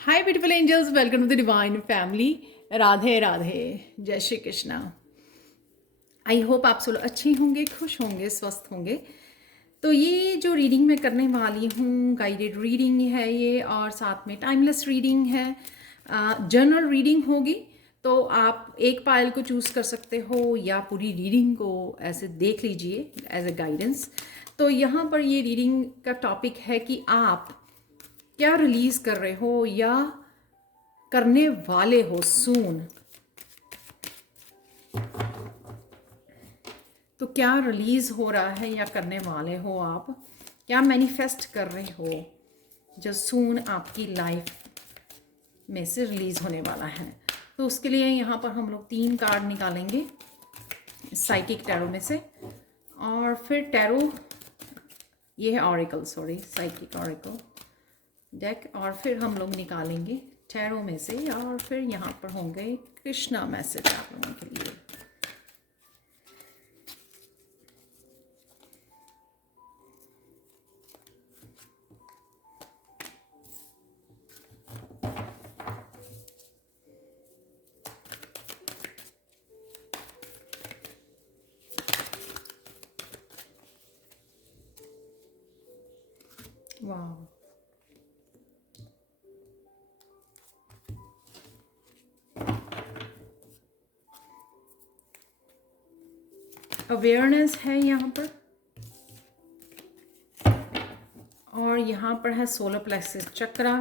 Hi beautiful angels, welcome to the divine family. Radhe Radhe, जय Shri Krishna. I hope आप सब लोग अच्छे होंगे, खुश होंगे, स्वस्थ होंगे। तो ये जो रीडिंग मैं करने वाली हूँ, गाइडेड रीडिंग है ये, और साथ में टाइमलेस रीडिंग है, जर्नल रीडिंग होगी। तो आप एक पायल को चूज़ कर सकते हो या पूरी रीडिंग को ऐसे देख लीजिए एज ए गाइडेंस। तो यहाँ पर ये रीडिंग का टॉपिक है कि आप क्या रिलीज़ कर रहे हो या करने वाले हो सून। तो क्या रिलीज हो रहा है या करने वाले हो आप, क्या मैनिफेस्ट कर रहे हो जो सून आपकी लाइफ में से रिलीज होने वाला है। तो उसके लिए यहाँ पर हम लोग 3 कार्ड निकालेंगे साइकिक टैरो में से, और फिर टैरो, ये है oracle, sorry psychic oracle deck, और फिर हम लोग निकालेंगे टैरो में से, और फिर यहाँ पर होंगे कृष्णा मैसेज आप लोगों के लिए। वाह, अवेयरनेस है यहाँ पर, और यहाँ पर है सोलर प्लेक्सस चक्रा।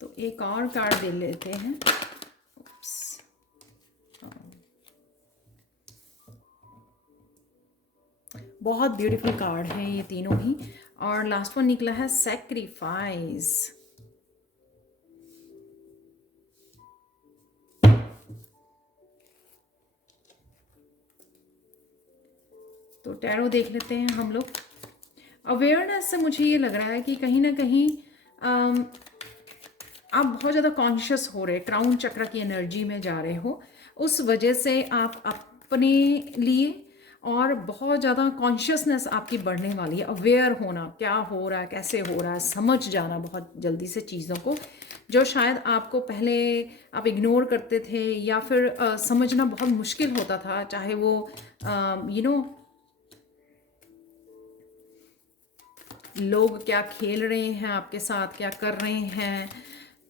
तो एक और कार्ड दे लेते हैं। बहुत ब्यूटीफुल कार्ड हैं ये तीनों ही, और लास्ट वन निकला है सैक्रिफाइस। तो टैरो देख लेते हैं हम लोग। अवेयरनेस से मुझे ये लग रहा है कि कहीं ना कहीं आप बहुत ज़्यादा कॉन्शियस हो रहे, क्राउन चक्र की एनर्जी में जा रहे हो, उस वजह से आप अपने लिए और बहुत ज़्यादा कॉन्शियसनेस आपकी बढ़ने वाली है। अवेयर होना, क्या हो रहा है, कैसे हो रहा है, समझ जाना बहुत जल्दी से चीज़ों को, जो शायद आपको पहले आप इग्नोर करते थे या फिर समझना बहुत मुश्किल होता था, चाहे वो लोग क्या खेल रहे हैं आपके साथ, क्या कर रहे हैं,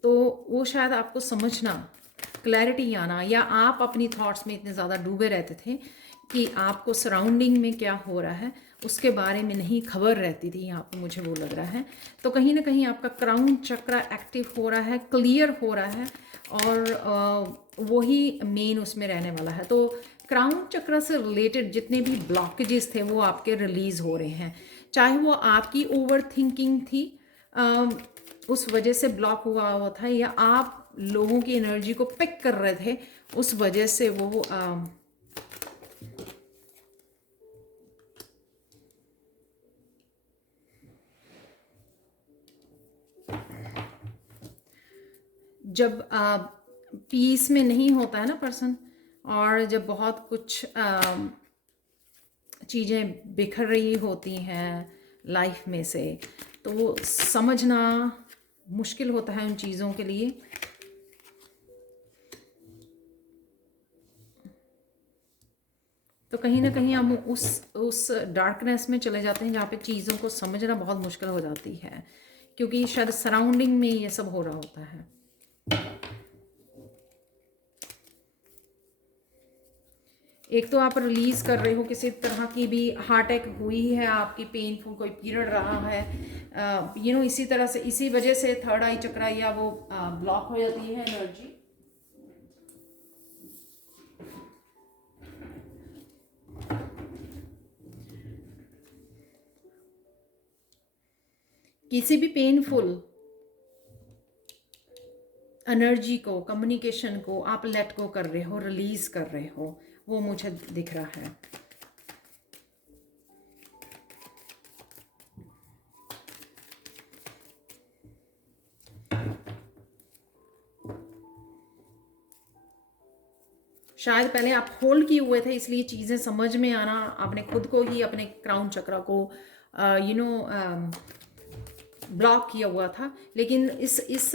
तो वो शायद आपको समझना, क्लैरिटी आना, या आप अपनी थॉट्स में इतने ज़्यादा डूबे रहते थे कि आपको सराउंडिंग में क्या हो रहा है उसके बारे में नहीं खबर रहती थी। यहाँ पर मुझे वो लग रहा है। तो कहीं ना कहीं आपका क्राउन चक्र एक्टिव हो रहा है, क्लियर हो रहा है, और वही मेन उसमें रहने वाला है। तो क्राउन चक्र से रिलेटेड जितने भी ब्लॉकेजेस थे वो आपके रिलीज हो रहे हैं, चाहे वो आपकी ओवर थिंकिंग थी, उस वजह से ब्लॉक हुआ था, या आप लोगों की एनर्जी को पिक कर रहे थे उस वजह से वो जब पीस में नहीं होता है ना पर्सन, और जब बहुत कुछ चीज़ें बिखर रही होती हैं लाइफ में से, तो वो समझना मुश्किल होता है उन चीज़ों के लिए। तो कहीं ना कहीं हम उस डार्कनेस में चले जाते हैं जहाँ पे चीज़ों को समझना बहुत मुश्किल हो जाती है, क्योंकि शायद सराउंडिंग में ये सब हो रहा होता है। एक तो आप रिलीज कर रहे हो किसी तरह की भी हार्ट अटैक हुई है आपकी, पेनफुल कोई पीरियड रहा है, इसी तरह से, इसी वजह से थर्ड आई चक्रा या वो ब्लॉक हो जाती है एनर्जी। किसी भी पेनफुल एनर्जी को, कम्युनिकेशन को आप लेट गो कर रहे हो, रिलीज कर रहे हो, वो मुझे दिख रहा है। शायद पहले आप होल्ड किए हुए थे, इसलिए चीज़ें समझ में आना, आपने खुद को ही अपने क्राउन चक्र को ब्लॉक किया हुआ था। लेकिन इस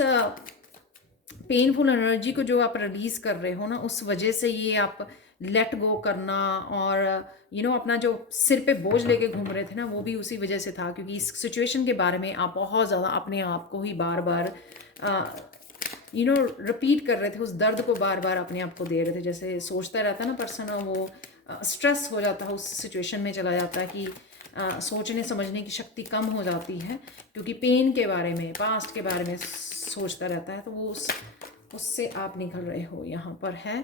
पेनफुल एनर्जी को जो आप रिलीज कर रहे हो ना, उस वजह से ये आप लेट गो करना और अपना जो सिर पे बोझ लेके घूम रहे थे ना, वो भी उसी वजह से था, क्योंकि इस सिचुएशन के बारे में आप बहुत ज़्यादा अपने आप को ही बार बार रिपीट कर रहे थे, उस दर्द को बार बार अपने आप को दे रहे थे। जैसे सोचता रहता ना पर्सन, वो स्ट्रेस हो जाता है, उस सिचुएशन में चला जाता है कि सोचने समझने की शक्ति कम हो जाती है, क्योंकि पेन के बारे में, पास्ट के बारे में सोचता रहता है। तो वो उससे आप निकल रहे हो। यहाँ पर है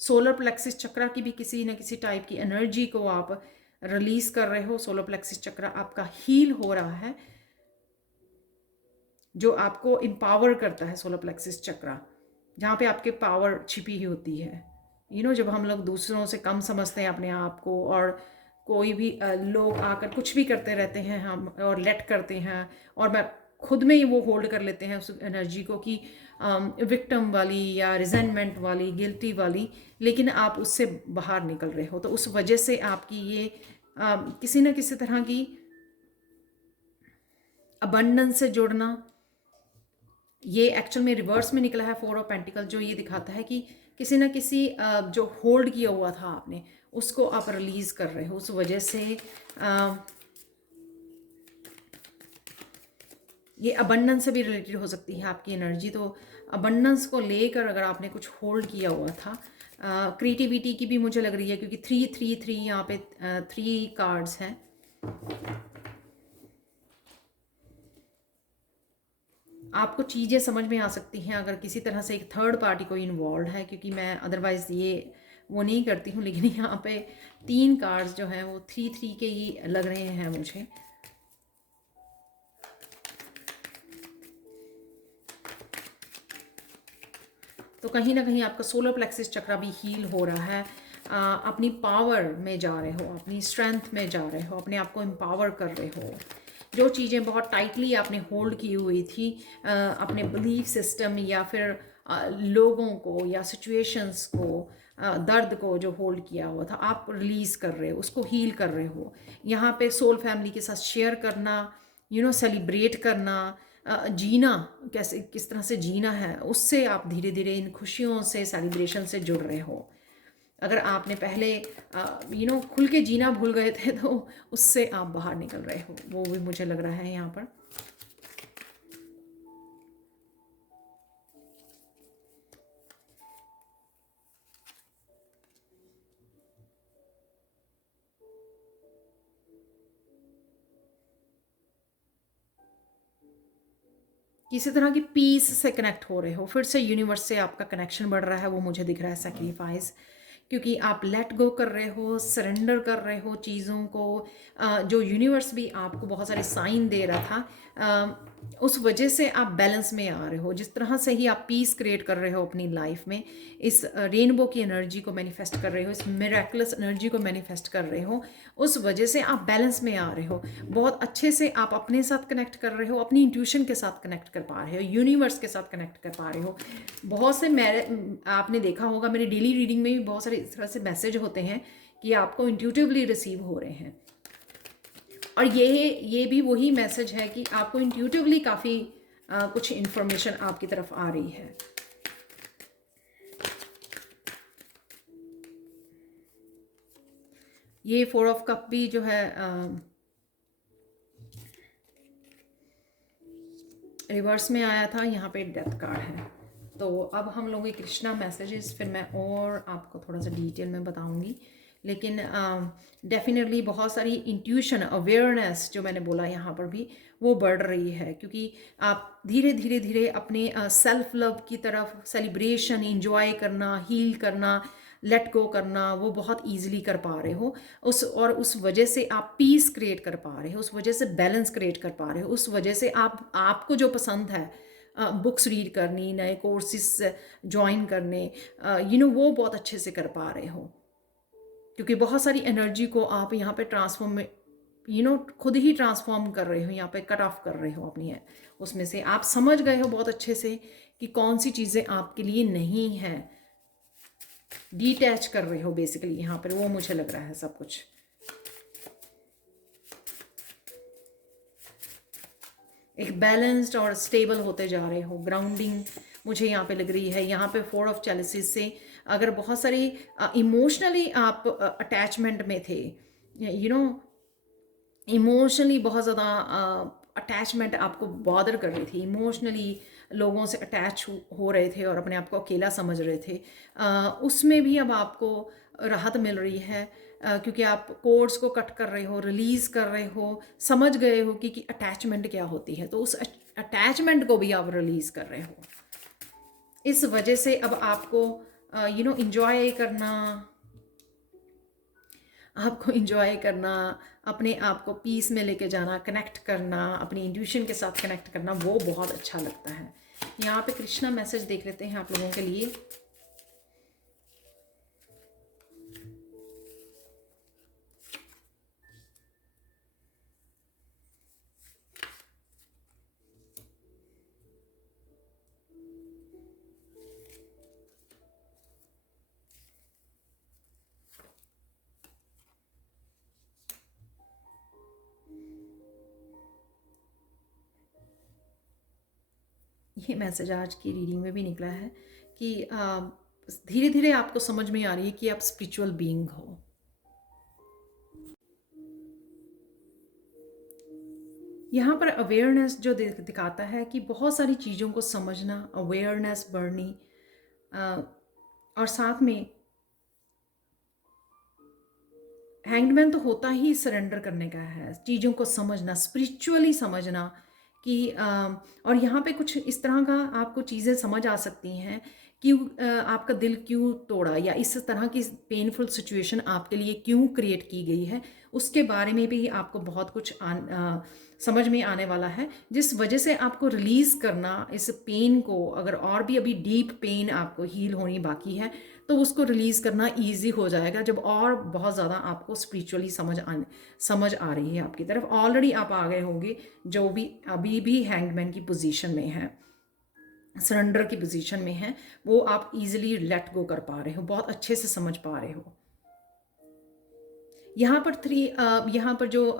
सोलर प्लेक्सिस चक्र की भी किसी न किसी टाइप की एनर्जी को आप रिलीज कर रहे हो। सोलर प्लेक्सिस चक्र आपका हील हो रहा है, जो आपको एम्पावर करता है। सोलर प्लेक्सिस चक्र जहाँ पे आपके पावर छिपी ही होती है। जब हम लोग दूसरों से कम समझते हैं अपने आप को, और कोई भी लोग आकर कुछ भी करते रहते हैं हम और लेट करते हैं, और मैं खुद में ही वो होल्ड कर लेते हैं उस एनर्जी को कि विक्टिम वाली या रिजेंटमेंट वाली, गिल्टी वाली, लेकिन आप उससे बाहर निकल रहे हो। तो उस वजह से आपकी ये किसी न किसी तरह की अबंडेंस से जुड़ना, ये एक्चुअल में रिवर्स में निकला है 4 ऑफ पेंटिकल, जो ये दिखाता है कि किसी न किसी जो होल्ड किया हुआ था आपने, उसको आप रिलीज कर रहे हो। उस वजह से ये अबंडेंस से भी रिलेटेड हो सकती है आपकी एनर्जी। तो अबंडेंस को लेकर अगर आपने कुछ होल्ड किया हुआ था, क्रिएटिविटी की भी मुझे लग रही है, क्योंकि 3 यहाँ पे 3 कार्ड्स हैं। आपको चीज़ें समझ में आ सकती हैं अगर किसी तरह से एक थर्ड पार्टी कोई इन्वॉल्व है, क्योंकि मैं अदरवाइज़ ये वो नहीं करती हूँ। लेकिन यहाँ पे 3 कार्ड्स जो हैं वो 3 के ही लग रहे हैं मुझे। तो कहीं ना कहीं आपका सोलर प्लेक्सिस चक्र भी हील हो रहा है। अपनी पावर में जा रहे हो, अपनी स्ट्रेंथ में जा रहे हो, अपने आप को एम्पावर कर रहे हो। जो चीज़ें बहुत टाइटली आपने होल्ड की हुई थी, अपने बिलीफ सिस्टम या फिर लोगों को या सिचुएशंस को, दर्द को जो होल्ड किया हुआ था, आप रिलीज़ कर रहे हो, उसको हील कर रहे हो। यहाँ पे सोल फैमिली के साथ शेयर करना, सेलिब्रेट करना, जीना, कैसे किस तरह से जीना है, उससे आप धीरे धीरे इन खुशियों से, सेलिब्रेशन से जुड़ रहे हो। अगर आपने पहले खुल के जीना भूल गए थे, तो उससे आप बाहर निकल रहे हो, वो भी मुझे लग रहा है यहाँ पर। किसी तरह की पीस से कनेक्ट हो रहे हो, फिर से यूनिवर्स से आपका कनेक्शन बढ़ रहा है, वो मुझे दिख रहा है सैक्रिफाइस, क्योंकि आप लेट गो कर रहे हो, सरेंडर कर रहे हो चीज़ों को। जो यूनिवर्स भी आपको बहुत सारे साइन दे रहा था, उस वजह से आप बैलेंस में आ रहे हो। जिस तरह से ही आप पीस क्रिएट कर रहे हो अपनी लाइफ में, इस रेनबो की एनर्जी को मैनिफेस्ट कर रहे हो, इस मिरेकुलस एनर्जी को मैनिफेस्ट कर रहे हो, उस वजह से आप बैलेंस में आ रहे हो। बहुत अच्छे से आप अपने साथ कनेक्ट कर रहे हो, अपनी इंट्यूशन के साथ कनेक्ट कर पा रहे हो, यूनिवर्स के साथ कनेक्ट कर पा रहे हो। बहुत से आपने देखा होगा मेरी डेली रीडिंग में भी बहुत सारे इस तरह से मैसेज होते हैं कि आपको इंट्यूटिवली रिसीव हो रहे हैं, और ये भी वही मैसेज है कि आपको इंट्यूटिवली काफ़ी कुछ इन्फॉर्मेशन आपकी तरफ आ रही है। ये 4 ऑफ कप भी जो है रिवर्स में आया था, यहाँ पे डेथ कार्ड है। तो अब हम लोग ये कृष्णा मैसेजेस फिर मैं और आपको थोड़ा सा डिटेल में बताऊंगी, लेकिन डेफिनेटली बहुत सारी इंट्यूशन, अवेयरनेस जो मैंने बोला यहाँ पर भी, वो बढ़ रही है, क्योंकि आप धीरे धीरे धीरे अपने सेल्फ लव की तरफ, सेलिब्रेशन, इंजॉय करना, हील करना, लेट गो करना, वो बहुत ईजिली कर पा रहे हो। उस वजह से आप पीस क्रिएट कर पा रहे हो, उस वजह से बैलेंस क्रिएट कर पा रहे हो, उस वजह से आपको जो पसंद है, बुक्स रीड करनी, नए कोर्सेज ज्वाइन करने, वो बहुत अच्छे से कर पा रहे हो, क्योंकि बहुत सारी एनर्जी को आप यहाँ पे ट्रांसफॉर्म, खुद ही ट्रांसफॉर्म कर रहे हो, यहाँ पे कट ऑफ कर रहे हो अपनी है। उसमें से आप समझ गए हो बहुत अच्छे से कि कौन सी चीज़ें आपके लिए नहीं हैं, डिटैच कर रहे हो बेसिकली यहाँ पर, वो मुझे लग रहा है सब कुछ। एक बैलेंस्ड और स्टेबल होते जा रहे हो, ग्राउंडिंग मुझे यहाँ पे लग रही है। यहाँ पे 4 ऑफ चैलिसेस से अगर बहुत सारी इमोशनली आप अटैचमेंट में थे, यू नो इमोशनली बहुत ज़्यादा अटैचमेंट आपको बॉदर कर रही थी, इमोशनली लोगों से अटैच हो रहे थे और अपने आप को अकेला समझ रहे थे, उसमें भी अब आपको राहत मिल रही है, क्योंकि आप कोर्ड्स को कट कर रहे हो, रिलीज़ कर रहे हो, समझ गए हो कि अटैचमेंट क्या होती है, तो उस अटैचमेंट को भी आप रिलीज़ कर रहे हो। इस वजह से अब आपको इंजॉय करना, अपने आप को पीस में लेके जाना, कनेक्ट करना, अपनी इंट्यूशन के साथ कनेक्ट करना, वो बहुत अच्छा लगता है। यहाँ पे कृष्णा मैसेज देख लेते हैं आप लोगों के लिए। ये मैसेज आज की रीडिंग में भी निकला है कि धीरे धीरे आपको समझ में आ रही है कि आप स्पिरिचुअल बीइंग हो। यहाँ पर अवेयरनेस जो दिखाता है कि बहुत सारी चीज़ों को समझना, अवेयरनेस बढ़नी, और साथ में हैंगमैन तो होता ही सरेंडर करने का है, चीज़ों को समझना, स्पिरिचुअली समझना कि और यहाँ पे कुछ इस तरह का आपको चीज़ें समझ आ सकती हैं कि आपका दिल क्यों तोड़ा, या इस तरह की पेनफुल सिचुएशन आपके लिए क्यों क्रिएट की गई है, उसके बारे में भी आपको बहुत कुछ समझ में आने वाला है, जिस वजह से आपको रिलीज़ करना इस पेन को, अगर और भी अभी डीप पेन आपको हील होनी बाकी है तो उसको रिलीज़ करना ईजी हो जाएगा, जब और बहुत ज़्यादा आपको स्पिरिचुअली समझ आ रही है आपकी तरफ। ऑलरेडी आप आ गए होंगे जो भी अभी भी हैंगमैन की पोजीशन में है, सरेंडर की पोजीशन में है, वो आप इजीली लेट गो कर पा रहे हो, बहुत अच्छे से समझ पा रहे हो। यहाँ पर जो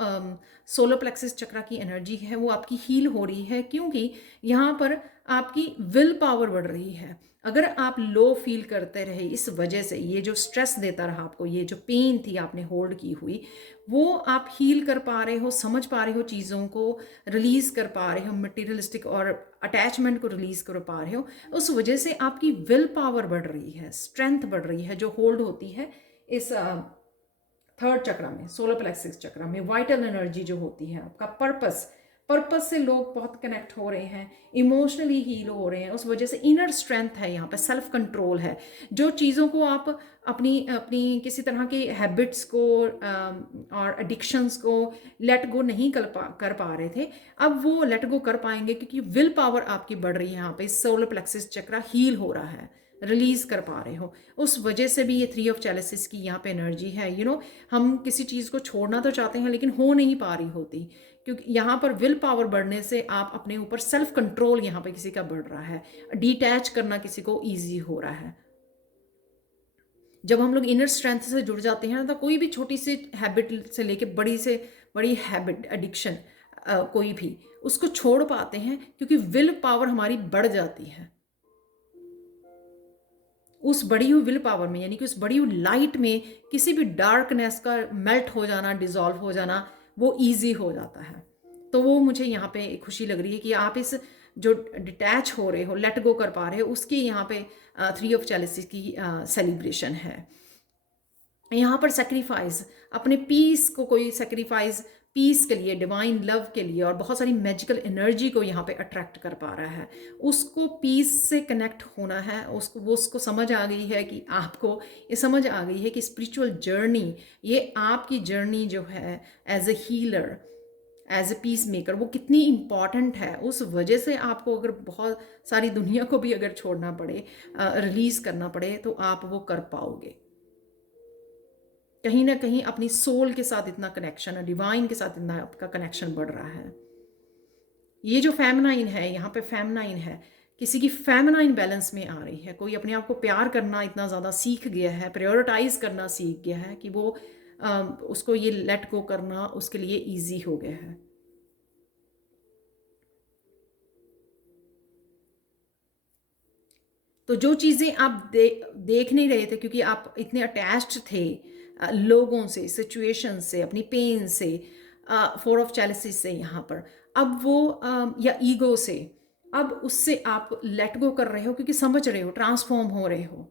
सोलर प्लेक्सिस चक्रा की एनर्जी है वो आपकी हील हो रही है, क्योंकि यहाँ पर आपकी विल पावर बढ़ रही है। अगर आप लो फील करते रहे इस वजह से, ये जो स्ट्रेस देता रहा आपको, ये जो पेन थी आपने होल्ड की हुई, वो आप हील कर पा रहे हो, समझ पा रहे हो, चीज़ों को रिलीज़ कर पा रहे हो, मटेरियलिस्टिक और अटैचमेंट को रिलीज़ कर पा रहे हो। उस वजह से आपकी विल पावर बढ़ रही है, स्ट्रेंथ बढ़ रही है, जो होल्ड होती है इस थर्ड चक्र में, सोलर प्लेक्सिस चक्र में। वाइटल एनर्जी जो होती है, आपका पर्पस से लोग बहुत कनेक्ट हो रहे हैं, इमोशनली हील हो रहे हैं, उस वजह से इनर स्ट्रेंथ है, यहाँ पे सेल्फ कंट्रोल है। जो चीज़ों को आप अपनी किसी तरह की हैबिट्स को और एडिक्शंस को लेट गो नहीं कर पा रहे थे, अब वो लेट गो कर पाएंगे, क्योंकि विल पावर आपकी बढ़ रही है। यहाँ पे सोलर प्लेक्सिस चक्र हील हो रहा है, रिलीज कर पा रहे हो, उस वजह से भी ये 3 ऑफ चैलिसेस की यहाँ पे एनर्जी है। हम किसी चीज़ को छोड़ना तो चाहते हैं लेकिन हो नहीं पा रही होती, क्योंकि यहाँ पर विल पावर बढ़ने से आप अपने ऊपर सेल्फ कंट्रोल यहाँ पे किसी का बढ़ रहा है, डिटैच करना किसी को ईजी हो रहा है। जब हम लोग इनर स्ट्रेंथ से जुड़ जाते हैं तो कोई भी छोटी सी हैबिट से लेके बड़ी हैबिट, एडिक्शन, कोई भी उसको छोड़ पाते हैं, क्योंकि विल पावर हमारी बढ़ जाती है। उस बढ़ी हुई विल पावर में, यानी कि उस बढ़ी हुई लाइट में किसी भी डार्कनेस का मेल्ट हो जाना, डिसॉल्व हो जाना, वो इजी हो जाता है। तो वो मुझे यहाँ पे खुशी लग रही है कि आप इस जो डिटैच हो रहे हो, लेट गो कर पा रहे हो, उसकी यहाँ पे 3 ऑफ चैलिसेस की सेलिब्रेशन है। यहाँ पर सेक्रीफाइस, अपने पीस को कोई सेक्रीफाइस पीस के लिए, डिवाइन लव के लिए, और बहुत सारी मैजिकल एनर्जी को यहाँ पे अट्रैक्ट कर पा रहा है। उसको पीस से कनेक्ट होना है, उसको समझ आ गई है कि आपको ये समझ आ गई है कि स्पिरिचुअल जर्नी, ये आपकी जर्नी जो है as a healer, as a peace maker, वो कितनी इम्पॉर्टेंट है। उस वजह से आपको अगर बहुत सारी दुनिया को भी अगर छोड़ना पड़े, रिलीज़ करना पड़े, तो आप वो कर पाओगे। कहीं ना कहीं अपनी सोल के साथ इतना कनेक्शन है, डिवाइन के साथ इतना आपका कनेक्शन बढ़ रहा है। ये जो फेमिनाइन है, यहाँ पे फेमिनाइन है किसी की फेमिनाइन बैलेंस में आ रही है, कोई अपने आप को प्यार करना इतना ज़्यादा सीख गया है, प्रायोरिटाइज करना सीख गया है कि वो उसको ये लेट गो करना उसके लिए ईजी हो गया है। तो जो चीज़ें आप देख नहीं रहे थे क्योंकि आप इतने अटैच्ड थे लोगों से, सिचुएशन से, अपनी पेन से, फोर ऑफ चैलिसिस से यहाँ पर, अब वो या ईगो से, अब उससे आप लेट गो कर रहे हो क्योंकि समझ रहे हो, ट्रांसफॉर्म हो रहे हो।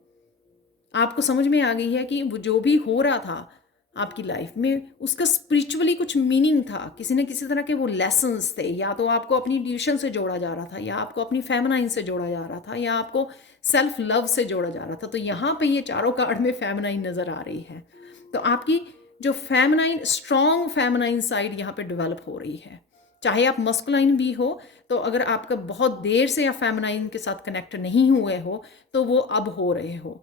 आपको समझ में आ गई है कि वो जो भी हो रहा था आपकी लाइफ में उसका स्पिरिचुअली कुछ मीनिंग था, किसी न किसी तरह के वो लेसन्स थे, या तो आपको अपनी ट्यूशन से जोड़ा जा रहा था, या आपको अपनी फेमिनाइन से जोड़ा जा रहा था, या आपको सेल्फ लव से जोड़ा जा रहा था। तो यहाँ पे ये चारों कार्ड में फेमिनाइन नज़र आ रही है। तो आपकी जो फेमिनाइन, स्ट्रॉन्ग फेमिनाइन साइड यहाँ पे डेवलप हो रही है। चाहे आप मस्कुलाइन भी हो, तो अगर आपका बहुत देर से आप फेमिनाइन के साथ कनेक्ट नहीं हुए हो तो वो अब हो रहे हो।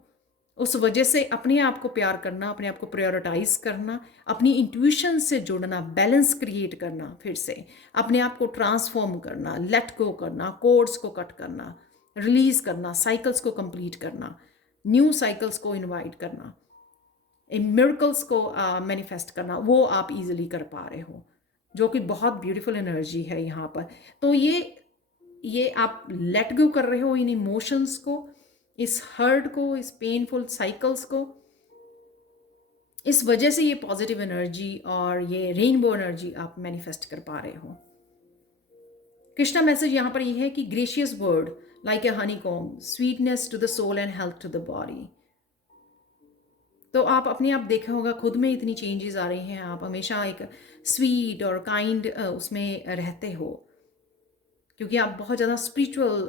उस वजह से अपने आप को प्यार करना, अपने आप को प्रायोरिटाइज करना, अपनी इंट्यूशन से जुड़ना, बैलेंस क्रिएट करना, फिर से अपने आप को ट्रांसफॉर्म करना, लेट गो करना, कोर्ड्स को कट करना, रिलीज करना, साइकिल्स को कंप्लीट करना, न्यू साइकिल्स को इनवाइट करना, मिरेकल्स को मैनिफेस्ट करना, वो आप इजीली कर पा रहे हो, जो कि बहुत ब्यूटीफुल एनर्जी है यहाँ पर। तो ये आप लेट गो कर रहे हो इन इमोशंस को, इस हर्ट को, इस पेनफुल साइकिल्स को। इस वजह से ये पॉजिटिव एनर्जी और ये रेनबो एनर्जी आप मैनिफेस्ट कर पा रहे हो। कृष्णा मैसेज यहाँ पर ये है कि gracious word like a honeycomb, sweetness to the soul and health to the body. तो आप अपने आप देखा होगा खुद में इतनी चेंजेस आ रही हैं, आप हमेशा एक स्वीट और काइंड उसमें रहते हो क्योंकि आप बहुत ज़्यादा स्पिरिचुअल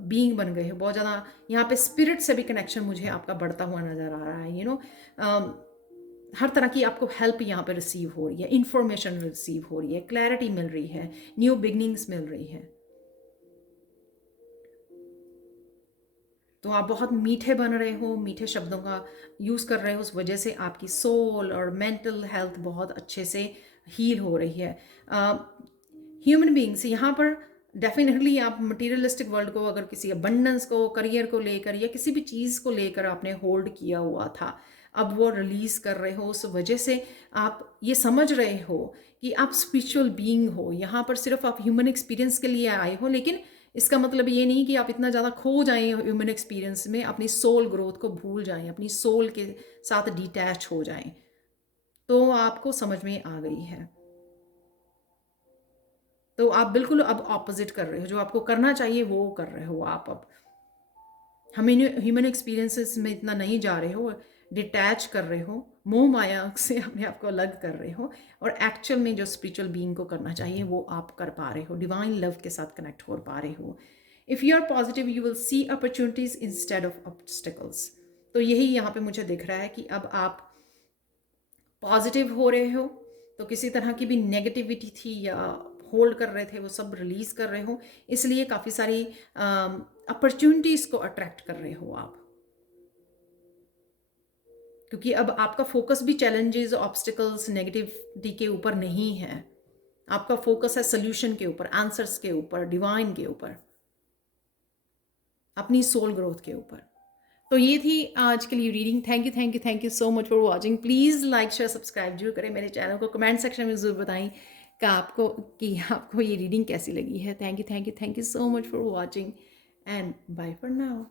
बीइंग बन गए हो, बहुत ज़्यादा यहाँ पे स्पिरिट से भी कनेक्शन मुझे आपका बढ़ता हुआ नज़र आ रहा है। हर तरह की आपको हेल्प यहाँ पे रिसीव हो रही है, इंफॉर्मेशन रिसीव हो रही है, क्लैरिटी मिल रही है, न्यू बिगनिंग्स मिल रही है। तो आप बहुत मीठे बन रहे हो, मीठे शब्दों का यूज़ कर रहे हो, उस वजह से आपकी सोल और मेंटल हेल्थ बहुत अच्छे से हील हो रही है। ह्यूमन बीइंग्स यहाँ पर डेफिनेटली आप मटीरियलिस्टिक वर्ल्ड को, अगर किसी अबंडेंस को, करियर को लेकर या किसी भी चीज़ को लेकर आपने होल्ड किया हुआ था, अब वो रिलीज़ कर रहे हो। उस वजह से आप ये समझ रहे हो कि आप स्पिरिचुअल बीइंग हो, यहाँ पर सिर्फ आप ह्यूमन एक्सपीरियंस के लिए आए हो, लेकिन इसका मतलब ये नहीं कि आप इतना ज़्यादा खो जाएं ह्यूमन एक्सपीरियंस में, अपनी सोल ग्रोथ को भूल जाएं, अपनी सोल के साथ डिटैच हो जाएं। तो आपको समझ में आ गई है। तो आप बिल्कुल अब ऑपोजिट कर रहे हो, जो आपको करना चाहिए वो कर रहे हो आप। अब हम ह्यूमन एक्सपीरियंसेस में इतना नहीं जा रहे हो, डिटैच कर रहे हो, मोह माया से अपने आप को अलग कर रहे हो, और एक्चुअल में जो स्पिरिचुअल बीइंग को करना चाहिए वो आप कर पा रहे हो, डिवाइन लव के साथ कनेक्ट हो पा रहे हो। If you are positive you will see opportunities instead of obstacles. तो यही यहाँ पे मुझे दिख रहा है कि अब आप पॉजिटिव हो रहे हो, तो किसी तरह की भी नेगेटिविटी थी या होल्ड कर रहे थे वो सब रिलीज कर रहे हो, इसलिए काफ़ी सारी अपॉर्चुनिटीज़ को अट्रैक्ट कर रहे हो आप, क्योंकि अब आपका फोकस भी चैलेंजेस, ऑब्स्टिकल्स, नेगेटिविटी के ऊपर नहीं है। आपका फोकस है सोल्यूशन के ऊपर, आंसर्स के ऊपर, डिवाइन के ऊपर, अपनी सोल ग्रोथ के ऊपर। तो ये थी आज के लिए reading. Thank you so much for watching. Please like share subscribe जरूर करें मेरे चैनल को, कमेंट सेक्शन में ज़रूर बताएं कि आपको ये रीडिंग कैसी लगी है। Thank you so much for watching and bye for now.